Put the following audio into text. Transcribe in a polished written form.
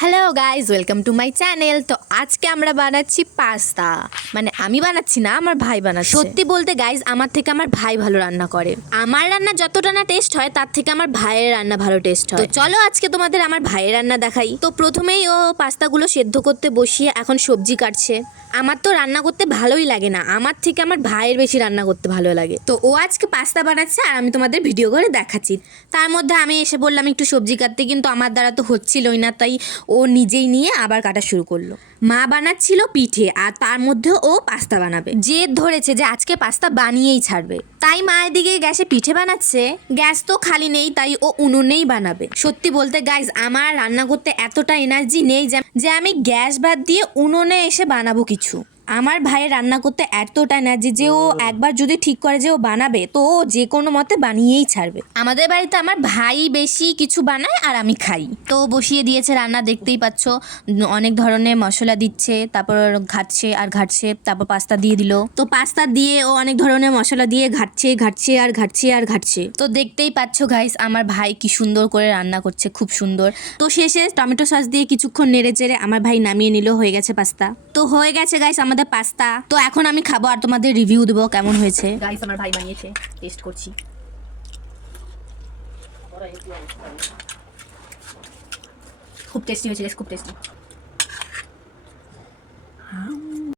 Hello guys, welcome to my channel. তো আজকে আমরা বানাচ্ছি পাস্তা। মানে আমি বানাচ্ছি না, আমার ভাই বানাচ্ছে। সত্যি বলতে গাইজ, আমার থেকে আমার ভাই ভালো রান্না করে। আমার রান্না যতটা না টেস্ট হয়, তার থেকে আমার ভাইয়ের রান্না ভালো টেস্ট হয়। তো চলো আজকে তোমাদের আমার ভাইয়ের রান্না দেখাই। তো প্রথমেই ও পাস্তাগুলো সেদ্ধ করতে বসিয়ে এখন সবজি কাটছে। আমার তো রান্না করতে ভালোই লাগে না, আমার থেকে আমার ভাইয়ের বেশি রান্না করতে ভালো লাগে। তো ও আজকে পাস্তা বানাচ্ছে আর আমি তোমাদের ভিডিও করে দেখাচ্ছি। তার মধ্যে আমি এসে বললাম একটু সবজি কাটতে, কিন্তু আমার দ্বারা তো হচ্ছিলই না, তাই ও নিজেই নিয়ে আবার কাটা শুরু করলো। মা বানাচ্ছিল পিঠে, আর তার মধ্যে ও পাস্তা বানাবে। জেদ ধরেছে যে আজকে পাস্তা বানিয়েই ছাড়বে, তাই মা এদিকে গ্যাসে পিঠে বানাচ্ছে। গ্যাস তো খালি নেই, তাই ও উনুনেই বানাবে। সত্যি বলতে গাইজ, আমার রান্না করতে এতটা এনার্জি নেই যে আমি গ্যাস বাদ দিয়ে উনুনে এসে বানাবো কিছু। আমার ভাইয়ের রান্না করতে এতটা এনার্জি যে ও একবার যদি ঠিক করে যে ও বানাবে, তো ও যে কোনো মতে বানিয়েই ছাড়বে। আমাদের বাড়িতে আমার ভাই বেশি কিছু বানায় আর আমি খাই। তো বসিয়ে দিয়েছে রান্না, দেখতেই পাচ্ছ। অনেক ধরনের মশলা দিচ্ছে, তারপর ঘাটছে আর ঘাটছে, তারপর পাস্তা দিয়ে দিল। তো পাস্তা দিয়ে ও অনেক ধরনের মশলা দিয়ে ঘাটছে ঘাটছে আর ঘাটছে আর ঘাটছে। তো দেখতেই পাচ্ছ গাইস, আমার ভাই কি সুন্দর করে রান্না করছে, খুব সুন্দর। তো শেষে টমেটো সস দিয়ে কিছুক্ষণ নেড়ে চেড়ে আমার ভাই নামিয়ে নিল, হয়ে গেছে পাস্তা। তো হয়ে গেছে গাইস আমাদের পাস্তা। তো এখন আমি খাবো আর তোমাদের রিভিউ দেবো কেমন হয়েছে। গাইস আমার ভাই বানিয়েছে, টেস্ট করছি। খুব টেস্টি হয়েছে, খুব টেস্টি।